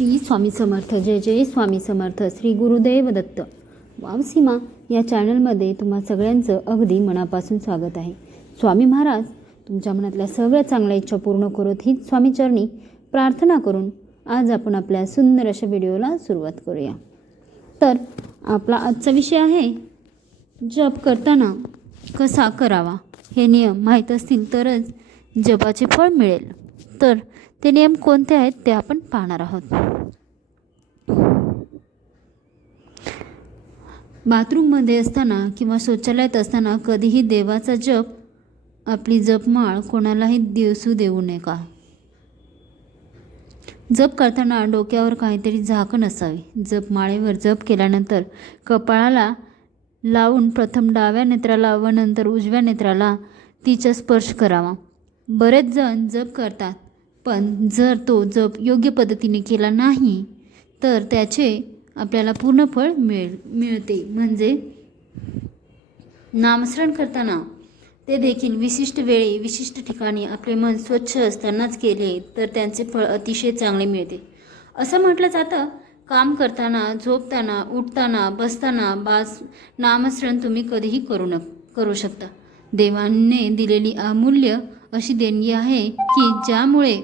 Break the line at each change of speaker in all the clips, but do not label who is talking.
श्री स्वामी समर्थ. जय जय स्वामी समर्थ. श्री गुरुदेव दत्त. वावसीमा या चॅनलमध्ये तुम्हा सगळ्यांचं अगदी मनापासून स्वागत आहे. स्वामी महाराज तुमच्या मनातल्या सगळ्या चांगल्या इच्छा पूर्ण करत हीच स्वामीचरणी प्रार्थना करून आज आपण आपल्या सुंदर अशा व्हिडिओला सुरुवात करूया. तर आपला आजचा विषय आहे जप करताना कसा करावा? हे नियम माहीत असतील तरच जपाचे फळ मिळेल. तर ते नियम कोणते आहेत ते आपण पाहणार आहोत. बाथरूममध्ये असताना किंवा शौचालयात असताना कधीही देवाचा जप आपली जपमाळ कोणालाही दिवसू देऊ नये का जप करताना डोक्यावर काहीतरी झाकण असावी. जप माळेवर जप केल्यानंतर कपाळाला लावून प्रथम डाव्या नेत्राला व नंतर उजव्या नेत्राला तिचा स्पर्श करावा. बरेच जण जप करतात पण जर तो जप योग्य पद्धतीने केला नाही तर त्याचे आपल्याला पूर्ण फळ मिळ मिळते. म्हणजे नामस्मरण करताना ते देखील विशिष्ट वेळी विशिष्ट ठिकाणी आपले मन स्वच्छ असतानाच केले तर त्यांचे फळ अतिशय चांगले मिळते. असं म्हटलं जातं काम करताना झोपताना उठताना बसताना बास नामस्मरण तुम्ही कधीही करू न करू शकता. देवाने दिलेली अमूल्य अशी देणगी आहे की ज्यामुळे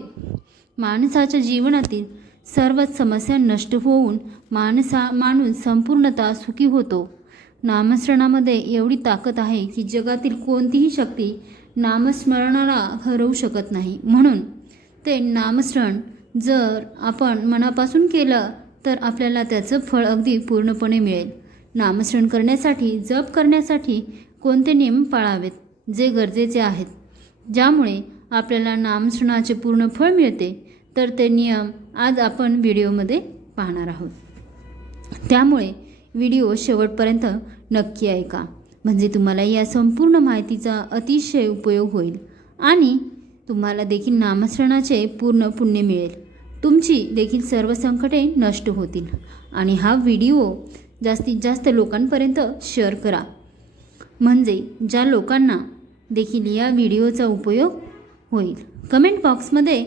माणसाच्या जीवनातील सर्वच समस्या नष्ट होऊन माणसा माणूस संपूर्णतः सुखी होतो. नामस्मरणामध्ये एवढी ताकद आहे की जगातील कोणतीही शक्ती नामस्मरणाला हरवू शकत नाही. म्हणून ते नामस्मरण जर आपण मनापासून केलं तर आपल्याला त्याचं फळ अगदी पूर्णपणे मिळेल. नामस्मरण करण्यासाठी जप करण्यासाठी कोणते नियम पाळावेत जे गरजेचे आहेत? ज्यामुळे आपल्याला नामस्मरणाचे पूर्ण फळ मिळते तर ते नियम आज आपण व्हिडिओमध्ये पाहणार आहोत. त्यामुळे व्हिडिओ शेवटपर्यंत नक्की ऐका. म्हणजे तुम्हाला या संपूर्ण माहितीचा अतिशय उपयोग होईल आणि तुम्हाला देखील नामस्मरणाचे पूर्ण पुण्य मिळेल. तुमची देखील सर्व संकटे नष्ट होतील आणि हा व्हिडिओ जास्तीत जास्त लोकांपर्यंत शेअर करा. म्हणजे ज्या लोकांना देखील या व्हिडिओचा उपयोग होईल. कमेंट बॉक्समध्ये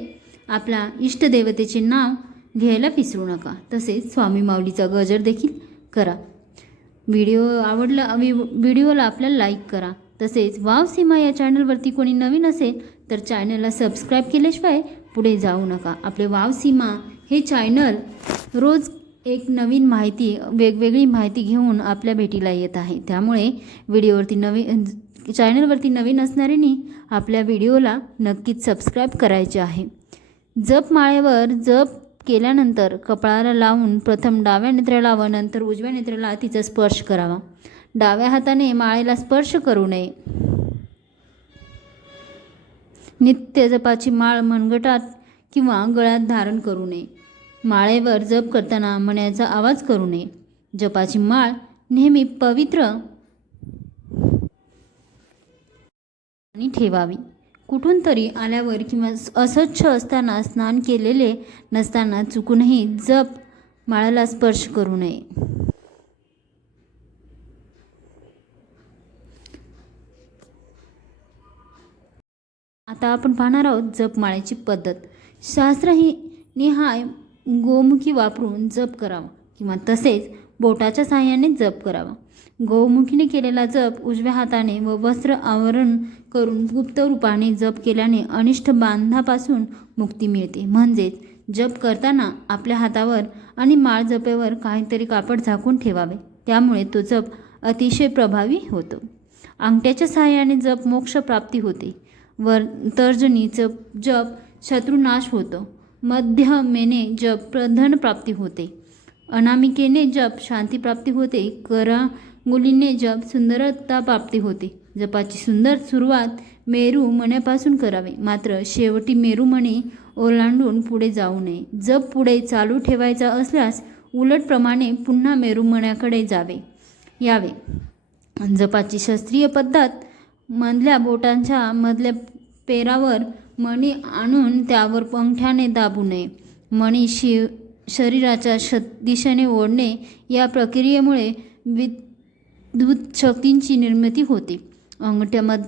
आपला इष्टदेवतेचे नाव घ्यायला विसरू नका. तसेच स्वामी माऊलीचा गजर देखील करा. व्हिडिओ आवडला व्हिडिओला आपल्याला लाईक करा. तसेच वाव सीमा या चॅनलवरती कोणी नवीन असेल तर चॅनलला सबस्क्राईब केल्याशिवाय पुढे जाऊ नका. आपले वाव सीमा हे चॅनल रोज एक नवीन माहिती वेगवेगळी माहिती घेऊन आपल्या भेटीला येत आहे. त्यामुळे व्हिडिओवरती नवीन चॅनलवरती नवीन असणाऱ्यांनी आपल्या व्हिडिओला नक्कीच सबस्क्राईब करायचे आहे. जप माळेवर जप केल्यानंतर कपाळाला लावून प्रथम डाव्या नेत्राला व नंतर उजव्या नेत्राला तिचा स्पर्श करावा. डाव्या हाताने माळेला स्पर्श करू नये. नित्य जपाची माळ मनगटात किंवा गळ्यात धारण करू नये. माळेवर जप करताना मण्याचा आवाज करू नये. जपाची माळ नेहमी पवित्र आणि ठेवावी. कुठून तरी आल्यावर किंवा अस्वच्छ असताना स्नान केलेले नसताना चुकूनही जप माळाला स्पर्श करू नये. आता आपण पाहणार आहोत जपमाळेची पद्धत. शास्त्र ही निहाय गोमुखी वापरून जप करावा किंवा तसेच बोटाच्या साहाय्याने जप करावा. गोमुखीने केलेला जप उजव्या हाताने व वस्त्र आवरण करून गुप्त रूपाने जप केल्याने अनिष्ट बांधापासून मुक्ती मिळते. म्हणजेच जप करताना आपल्या हातावर आणि माळ जपेवर काहीतरी कापड झाकून ठेवावे. त्यामुळे तो जप अतिशय प्रभावी होतो. अंगठ्याच्या सहाय्याने जप मोक्ष प्राप्ती होते. वर तर्जनी जप जप शत्रुनाश होतो. मध्यमेने जप प्रधन प्राप्ती होते. अनामिकेने जप शांतीप्राप्ती होते करा मुलीने जप सुंदरता प्राप्ती होते. जपाची सुंदर सुरुवात मेरू मण्यापासून करावे. मात्र शेवटी मेरू मणी ओलांडून पुढे जाऊ नये. जप पुढे चालू ठेवायचा असल्यास उलटप्रमाणे पुन्हा मेरू मण्याकडे जावे. यावे. जपाची शास्त्रीय पद्धत मधल्या बोटांच्या मधल्या पेरावर मणी आणून त्यावर पंख्याने दाबू नये. मणी शिव शरीराच्या श दिशेने ओढणे या प्रक्रियेमुळे विद्युत शक्तींची निर्मिती होते. अंगठ्यामध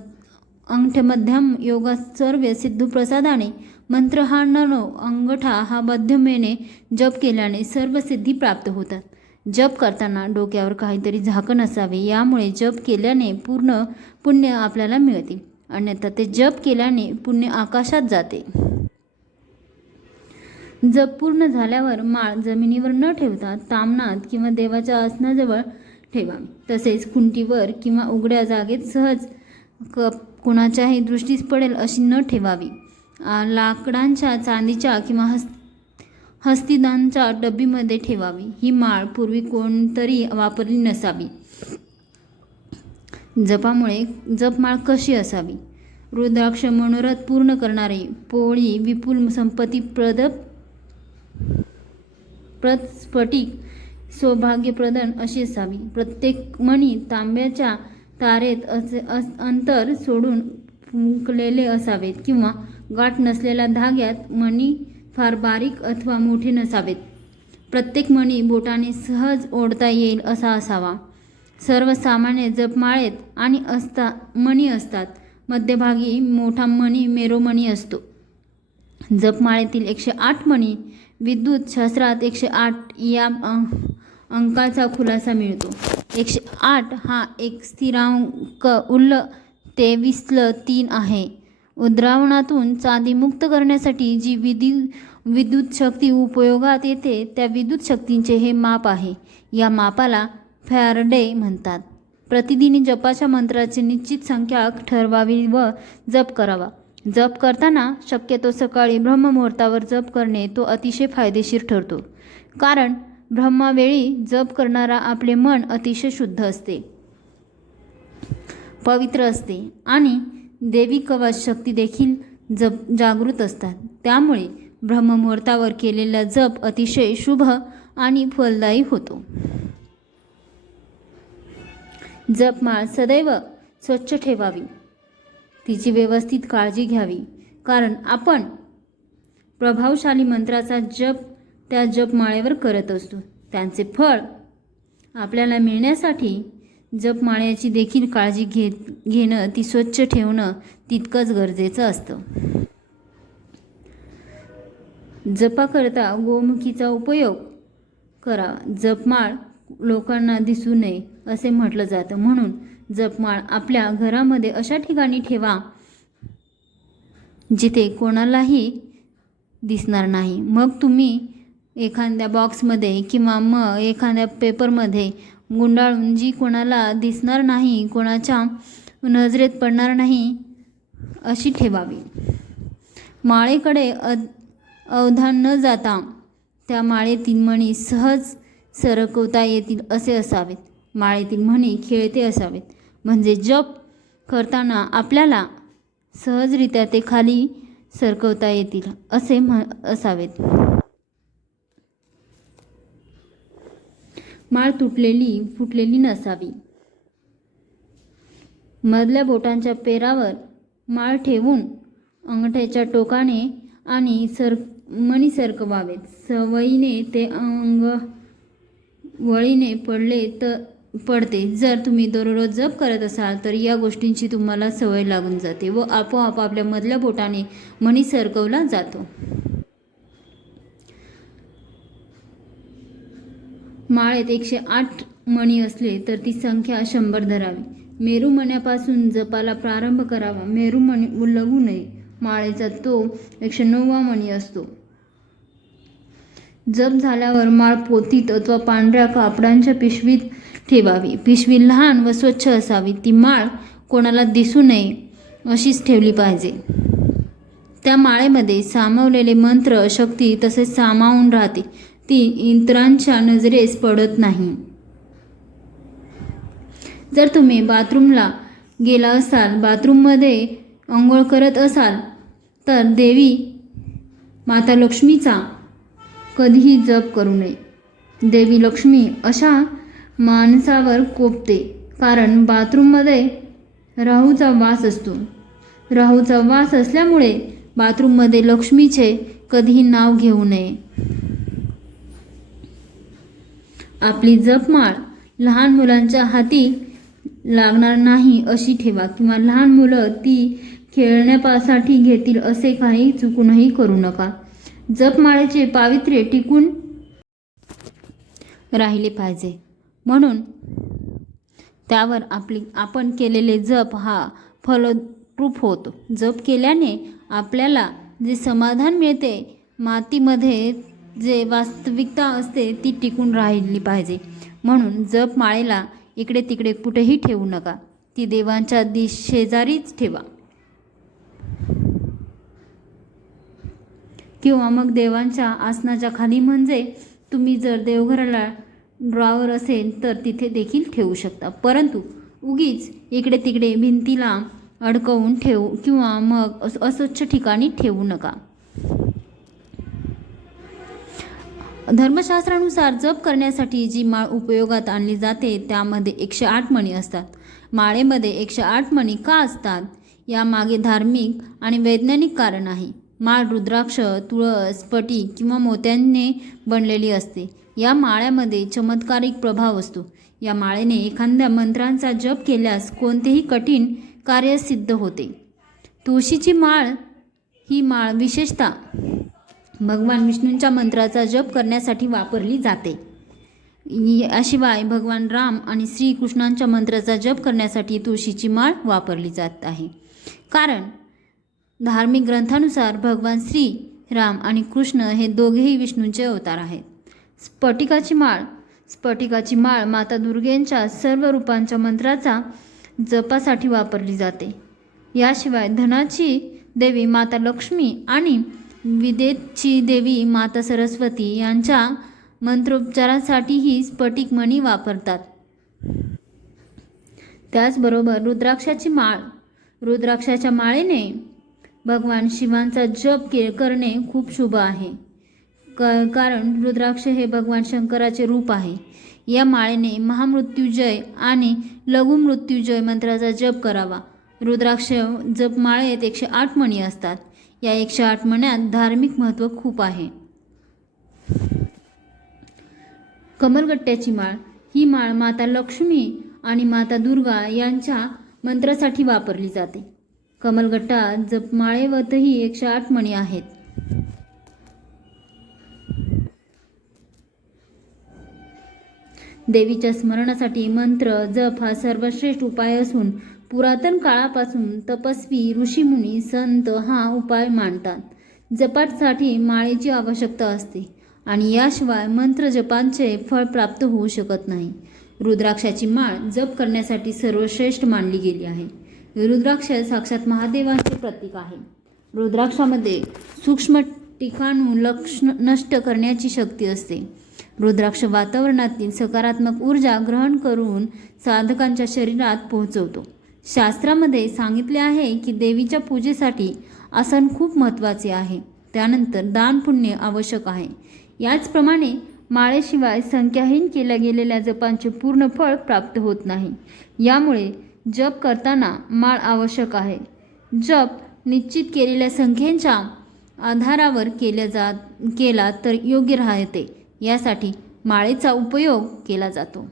अंगठ्यामध्यम योगा सर्व सिद्धप्रसादाने मंत्र हा नो अंगठा हा मध्यमेने जप केल्याने सर्व सिद्धी प्राप्त होतात. जप करताना डोक्यावर काहीतरी झाकण असावे यामुळे जप केल्याने पूर्ण पुण्य आपल्याला मिळते. अन्यथा ते जप केल्याने पुण्य आकाशात जाते. जप पूर्ण झाल्यावर माळ जमिनीवर न ठेवता तामनात किंवा देवाच्या आसनाजवळ ठेवा. तसेच खुंटीवर किंवा उघड्या जागेत सहज क कोणाच्याही दृष्टीस पडेल अशी न ठेवावी. लाकडांच्या चांदीच्या किंवा हस् हस्तिदांच्या डब्बीमध्ये ठेवावी. ही माळ पूर्वी कोणतरी वापरली नसावी. जपामुळे जपमाळ कशी असावी? रुद्राक्ष मनोरथ पूर्ण करणारी पोळी विपुल संपत्ती प्रदप प्रस्फटिक सौभाग्यप्रदन अशी असावी. प्रत्येक मणी तांब्याच्या तारेत असे अस अंतर सोडून फुंकलेले असावेत किंवा गाठ नसलेल्या धाग्यात मणी फार बारीक अथवा मोठे नसावेत. प्रत्येक मणी बोटाने सहज ओढता येईल असा असावा. सर्वसामान्य जपमाळेत आणि असता मणी असतात. मध्यभागी मोठा मणी मेरोमणी असतो. जपमाळेतील एकशे आठ मणी विद्युत शास्त्रात एकशे आठ या अं- अंकाचा खुलासा मिळतो. एकशे आठ हा एक स्थिरांक उल्ल तेवीसल तीन आहे. उद्रावणातून चांदी मुक्त करण्यासाठी जी विद्यु विद्युत शक्ती उपयोगात येते त्या विद्युत शक्तींचे हे माप आहे. या मापाला फॅरडे म्हणतात. प्रतिदिनी जपाच्या मंत्राची निश्चित संख्या ठरवावी व जप करावा. जप करताना शक्यतो सकाळी ब्रह्ममुहूर्तावर जप करणे तो अतिशय फायदेशीर ठरतो. कारण ब्रह्मावेळी जप करणारा आपले मन अतिशय शुद्ध असते. पवित्र असते आणि देवी कवच शक्ती देखील जप जागृत असतात. त्यामुळे ब्रह्ममुहूर्तावर केलेला जप अतिशय शुभ आणि फलदायी होतो. जपमाळ सदैव स्वच्छ ठेवावी. तिची व्यवस्थित काळजी घ्यावी. कारण आपण प्रभावशाली मंत्राचा जप त्या जपमाळेवर करत असतो. त्यांचे फळ आपल्याला मिळण्यासाठी जपमाळ्याची देखील काळजी घेत घेणं ती स्वच्छ ठेवणं तितकंच गरजेचं असतं. जपाकरता गोमुखीचा उपयोग करा. जपमाळ लोकांना दिसू नये असे म्हटलं जातं. म्हणून जपमाळ आपल्या घरामध्ये अशा ठिकाणी ठेवा जिथे कोणालाही दिसणार नाही. मग तुम्ही एखाद्या बॉक्समध्ये किंवा मग एखाद्या पेपरमध्ये गुंडाळून जी कोणाला दिसणार नाही कोणाच्या नजरेत पडणार नाही अशी ठेवावी. माळेकडे अद अवधान न जाता त्या माळेतील म्हणी सहज सरकवता येतील असे असावेत. माळेतील म्हणी खेळते असावेत. म्हणजे जप करताना आपल्याला सहजरित्या ते खाली सरकवता येतील असे म्ह असावेत. माळ तुटलेली फुटलेली नसावी. मधल्या बोटांच्या पेरावर माळ ठेवून अंगठ्याच्या टोकाने आणि सर मणी सरकवावेत. सवयीने ते अंग वळीने पडले तर पडते. जर तुम्ही दररोज जप करत असाल तर या गोष्टींची तुम्हाला सवय लागून जाते व आपोआप आपल्या मधल्या बोटाने मणी सरकवला जातो. माळेत एकशे आठ मणी असले तर ती संख्या शंभर धरावी. मेरू मण्यापासून जपाला प्रारंभ करावा. मेरू मणी उल्लगू नये. माळेचा तो एकशे नववा मणी असतो. जप झाल्यावर माळ पोतीत अथवा पांढऱ्या कापडांच्या पिशवीत ठेवावी. पिशवी लहान व स्वच्छ असावी. ती माळ कोणाला दिसू नये अशीच ठेवली पाहिजे. त्या माळेमध्ये सामावलेले मंत्र शक्ती तसेच सामावून राहते. ती इंत्रांच्या नजरेस पडत नाही. जर तुम्ही बाथरूमला गेला असाल बाथरूममध्ये आंघोळ करत असाल तर देवी माता लक्ष्मीचा कधीही जप करू नये. देवी लक्ष्मी अशा माणसावर कोपते. कारण बाथरूममध्ये राहूचा वास असतो. राहूचा वास असल्यामुळे बाथरूममध्ये लक्ष्मीचे कधीही नाव घेऊ नये. आपली जपमाळ लहान मुलांच्या हाती लागणार नाही अशी ठेवा किंवा लहान मुलं ती खेळण्यासाठी घेतील असे काही चुकूनही करू नका. जपमाळेचे पावित्र्य टिकून राहिले पाहिजे. म्हणून त्यावर आपली आपण केलेले जप हा फलप्रूफ होतो. जप केल्याने आपल्याला जे समाधान मिळते मातीमध्ये जे वास्तविकता असते ती टिकून राहिली पाहिजे. म्हणून जप माळेला इकडे तिकडे कुठेही ठेवू नका. ती देवांच्या दिश शेजारीच ठेवा. किंवा मग देवांच्या आसनाच्या खाली म्हणजे तुम्ही जर देवघराला ड्रॉवर असेल तर तिथे देखील ठेवू शकता. परंतु उगीच इकडे तिकडे भिंतीला अडकवून ठेवू किंवा मग अस- अस्वच्छ ठिकाणी ठेवू नका. धर्मशास्त्रानुसार जप करण्यासाठी जी माळ उपयोगात आणली जाते त्यामध्ये एकशे आठ मणी असतात. माळेमध्ये एकशे आठ मणी का असतात? यामागे धार्मिक आणि वैज्ञानिक कारण आहे. माळ रुद्राक्ष तुळस पटी किंवा मोत्यांनी बनलेली असते. या माळ्यामध्ये चमत्कारिक प्रभाव असतो. या माळेने एखाद्या मंत्रांचा जप केल्यास कोणतेही कठीण कार्य सिद्ध होते. तुळशीची माळ ही माळ विशेषतः भगवान विष्णूंच्या मंत्राचा जप करण्यासाठी वापरली जाते. याशिवाय भगवान राम आणि श्रीकृष्णांच्या मंत्राचा जप करण्यासाठी तुळशीची माळ वापरली जात आहे. कारण धार्मिक ग्रंथानुसार भगवान श्री राम आणि कृष्ण हे दोघेही विष्णूंचे अवतार आहेत. स्फटिकाची माळ स्फटिकाची माळ माता दुर्गेंच्या सर्व रूपांच्या मंत्राचा जपासाठी वापरली जाते. याशिवाय धनाची देवी माता लक्ष्मी आणि विदेची देवी माता सरस्वती यांच्या मंत्रोपचारासाठीही स्फटिक मणी वापरतात. त्याचबरोबर रुद्राक्षाची माळ रुद्राक्षाच्या माळेने भगवान शिवांचा जप के करणे खूप शुभ आहे. क कारण रुद्राक्ष हे भगवान शंकराचे रूप आहे. या माळेने महामृत्युजय आणि लघुमृत्युजय मंत्राचा जप करावा. रुद्राक्ष जप माळेत एकशे आठ मणी असतात. या एकशे आठ मण्यात धार्मिक महत्त्व खूप आहे. कमलगट्ट्याची माळ. ही माळ माता लक्ष्मी आणि माता दुर्गा यांच्या मंत्रासाठी वापरली जाते. कमलगट्टा जपमाळेवतही एकशे आठ मणी आहेत. देवीच्या स्मरणासाठी मंत्र जप हा सर्वश्रेष्ठ उपाय असून पुरातन काळापासून तपस्वी ऋषीमुनी संत हा उपाय मानतात जपासाठी माळेची आवश्यकता असते आणि याशिवाय मंत्र जपांचे फळ प्राप्त होऊ शकत नाही. रुद्राक्षाची माळ जप करण्यासाठी सर्वश्रेष्ठ मानली गेली आहे. रुद्राक्ष साक्षात महादेवांचे प्रतीक आहे. रुद्राक्षामध्ये सूक्ष्म टिकाणू लक्ष नष्ट करण्याची शक्ती असते. रुद्राक्ष वातावरणातील सकारात्मक ऊर्जा ग्रहण करून साधकांच्या शरीरात पोहोचवतो. शास्त्रामध्ये सांगितले आहे की देवीच्या पूजेसाठी आसन खूप महत्त्वाचे आहे. त्यानंतर दान पुण्य आवश्यक आहे. याचप्रमाणे माळेशिवाय संख्याहीन केल्या गेलेल्या जपांचे पूर्ण फळ प्राप्त होत नाही. यामुळे जप करताना माळ आवश्यक आहे. जप निश्चित केलेल्या संख्येच्या आधारावर केल्या जात केला तर योग्य राहते. यासाठी माळेचा उपयोग केला जातो.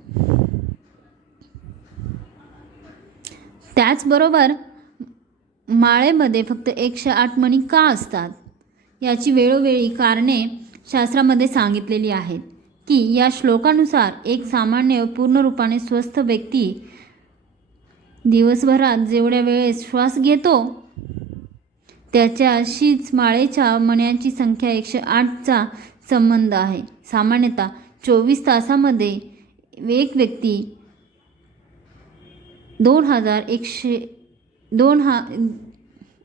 त्याचबरोबर माळेमध्ये फक्त एकशे आठ मणी का असतात? याची वेळोवेळी कारणे शास्त्रामध्ये सांगितलेली आहेत की या श्लोकानुसार एक सामान्य पूर्ण रूपाने स्वस्थ व्यक्ती दिवसभरात जेवढ्या वेळेस श्वास घेतो त्याच्याशीच माळेच्या मण्यांची संख्या एकशे आठचा संबंध आहे. सामान्यतः चोवीस तासामध्ये एक व्यक्ती दोन हजार एकशे दोन हा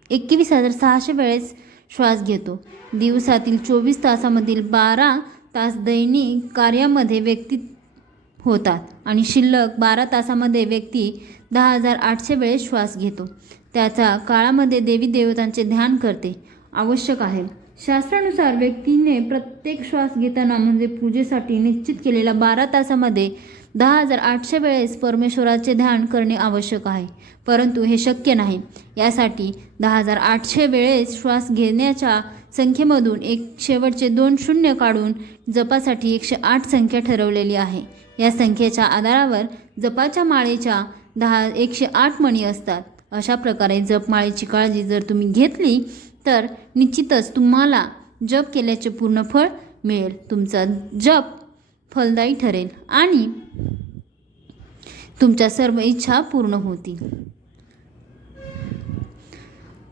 एकवीस हजार सहाशे वेळेस श्वास घेतो. दिवसातील चोवीस तासामधील बारा तास दैनिक कार्यामध्ये व्यक्ती होतात. आणि शिल्लक बारा तासामध्ये व्यक्ती दहा हजार आठशे वेळेस श्वास घेतो. त्याचा काळामध्ये देवी देवतांचे ध्यान करते. आवश्यक आहे. शास्त्रानुसार व्यक्तीने प्रत्येक श्वास घेताना म्हणजे पूजेसाठी निश्चित केलेल्या बारा तासामध्ये दहा हजार आठशे वेळेस परमेश्वराचे ध्यान करणे आवश्यक आहे. परंतु हे शक्य नाही. यासाठी दहा हजार आठशे वेळेस श्वास घेण्याच्या संख्येमधून एक शेवटचे दोन शून्य काढून जपासाठी एकशे आठ संख्या ठरवलेली आहे. या संख्येच्या आधारावर जपाच्या माळेच्या दहा एकशे आठ मणी असतात. अशा प्रकारे जपमाळेची काळजी जर तुम्ही घेतली तर निश्चितच तुम्हाला जप केल्याचे पूर्ण फळ मिळेल. तुमचा जप फलदायी ठरेल आणि तुमच्या सर्व इच्छा पूर्ण होतील.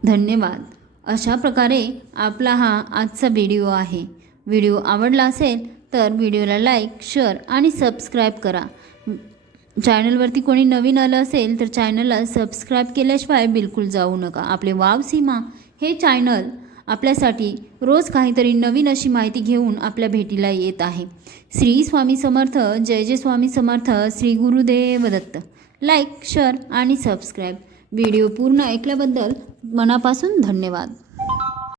धन्यवाद. अशा प्रकारे आपला हा आजचा व्हिडिओ आहे. व्हिडिओ आवडला असेल तर व्हिडिओला लाईक शेअर आणि सबस्क्राईब करा. चॅनलवरती कोणी नवीन आलं असेल तर चॅनलला सबस्क्राईब केल्याशिवाय बिलकुल जाऊ नका. आपले वाव सीमा हे चॅनल आपल्यासाठी रोज काहीतरी नवीन अशी माहिती घेऊन आपल्या भेटीला येत आहे. श्री स्वामी समर्थ जय जय स्वामी समर्थ श्री गुरुदेव दत्त. लाईक शेअर आणि सबस्क्राईब. व्हिडिओ पूर्ण ऐकल्याबद्दल मनापासून धन्यवाद.